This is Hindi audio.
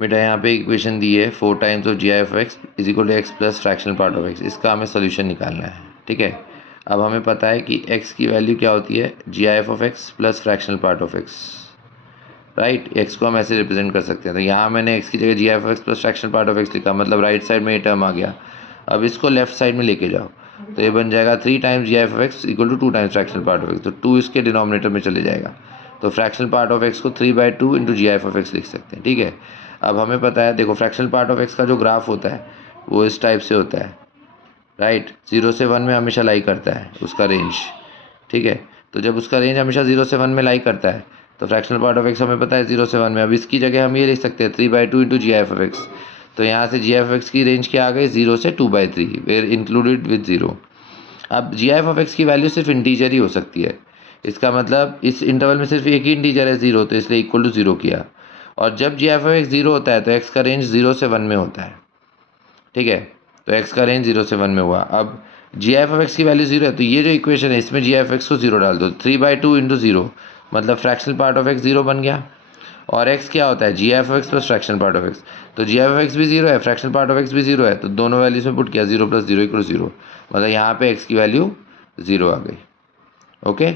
बेटा यहाँ पे इक्वेशन दी है 4 times of G I of X is equal to X plus fractional part of X. इसका हमें सोल्यूशन निकालना है, ठीक है। अब हमें पता है कि x की वैल्यू क्या होती है, G I F of X plus fractional part of X, right. x को हम ऐसे रिप्रेजेंट कर सकते हैं। तो यहाँ मैंने x की जगह G I F X plus fractional part of X लिखा, मतलब राइट साइड में ये टर्म आ गया। अब इसको लेफ्ट साइड में लेके जाओ तो ये बन जाएगा 3 times G I F X equal to 2 times fractional part of X. तो 2 इसके डिनोमिनेटर में चले जाएगा, तो फ्रैक्शनल पार्ट ऑफ एक्स को 3/2 into G I F of X लिख सकते हैं, ठीक है। अब हमें पता है, देखो फ्रैक्शनल पार्ट ऑफ एक्स का जो ग्राफ होता है वो इस टाइप से होता है, राइट। 0 से 1 में हमेशा लाई करता है उसका रेंज, ठीक है। तो जब उसका रेंज हमेशा 0 से 1 में लाई करता है तो फ्रैक्शनल पार्ट ऑफ एक्स हमें पता है 0 से 1 में। अब इसकी जगह हम ये लिख सकते हैं 3/2 into G I F of X. तो यहाँ से जी आई एफ एक्स की रेंज क्या आ गई, 0 से 2/3, वेयर इंक्लूडेड विद 0। अब जी आई एफ ऑफ एक्स की वैल्यू सिर्फ इंटीजर ही हो सकती है, इसका मतलब इस इंटरवल में सिर्फ एक ही इंटीजर है 0, तो इसलिए इक्वल टू 0 किया। और जब जी आई एफ ऑफ एक्स 0 होता है तो एक्स का रेंज 0 से 1 में होता है, ठीक है। तो x का रेंज 0 से 1 में हुआ। अब जी आई एफ ऑफ एक्स की वैल्यू 0 है, तो ये जो इक्वेशन है इसमें जी आई एफ एक्स को 0 डाल दो, 3/2 इंटू 0, मतलब फ्रैक्शनल पार्ट ऑफ x 0 बन गया। और x क्या होता है, G I F X plus fractional part of x। तो जी आई एफ एक्स भी 0 है, फ्रैक्शनल पार्ट ऑफ x भी 0 है, तो दोनों वैल्यूज में पुट किया, 0 + 0 = 0, मतलब यहाँ पे x की वैल्यू 0 आ गई। ओके।